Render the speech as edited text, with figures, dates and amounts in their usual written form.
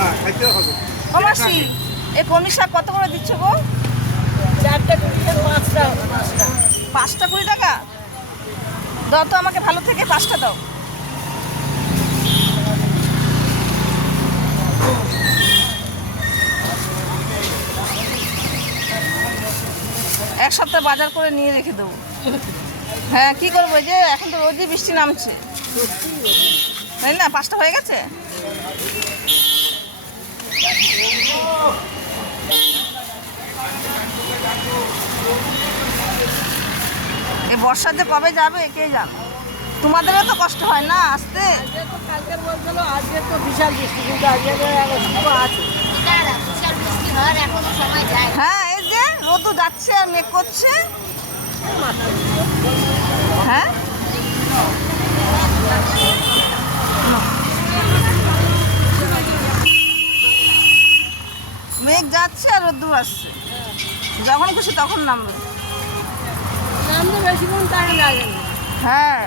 না খাইতে হবে। ও মাসি, এই কলমি শাক কত করে দিচ্ছ গো? 4টা 5টা 5টা 20 টাকা দাও তো আমাকে, ভালো থেকে 5টা দাও। এক সপ্তাহ বাজার করে নিয়ে রেখে দেবো। হ্যাঁ কি করবো, এই যে এখন তো রোজই বৃষ্টি নামছে, তাই না? 5টা হয়ে গেছে। এই বর্ষা যে কবে যাবে কে জানে। তোমাদেরও তো কষ্ট হয় না আসতে। আজকে তো কালকের বলছিল, আজকে তো বিশাল বৃষ্টি, কিন্তু আজকে শুধু আছে। বিশাল বৃষ্টি হওয়ার এখনো সময় যায়। হ্যাঁ এই যে রোদু যাচ্ছে আর মেঘ করছে। হ্যাঁ মেঘ যাচ্ছে আর রোদ্দুর আসছে, যখন খুশি তখন নামবে। নামতে বেশিক্ষণ টাইম লাগে না। হ্যাঁ